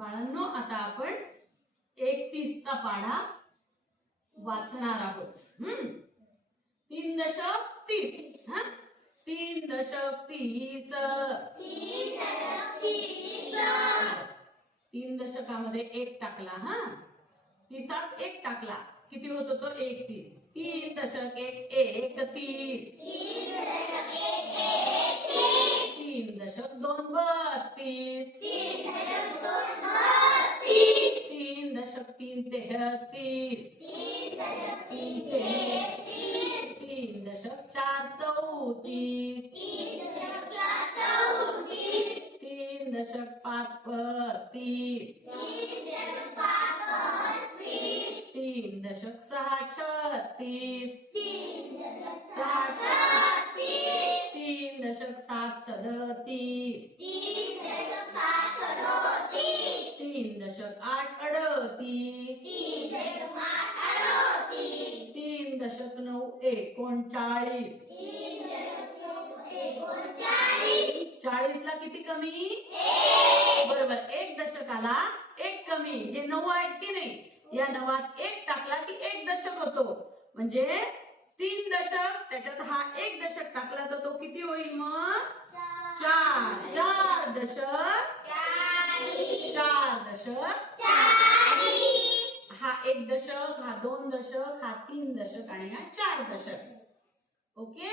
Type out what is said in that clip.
बाळांनो, आता आपण 31 चा पाढा वाचणार आहोत. 3 दशक 30. 3 दशक 30. 3 दशकामध्ये 1 टाकला. 30 1 टाकला, किती होतो तो? 31. 3 दशक 1 31. 3 दशक 2 32. 3 दशक 3 33. 3 दशक 4 34. 3 दशक 5 35. 3 दशक 6 36. 3 दशक 7 37. 3 दशक 8 38. 3 दशक 9 39. 40 ला किती कमी? बरोबर, 1 दशकाला 1 कमी. हे 9 आहेत की नाही? या 9त 1 टाकला की 1 दशक होतो. म्हणजे 3 दशक, त्याच्यात हा 1 दशक टाकला तर तो किती होईल मग? 4. 4 दशक 4 दशक. हा 1 दशक, हा 2 दशक, हा 3 दशक आणि हा 4 दशक. ओके.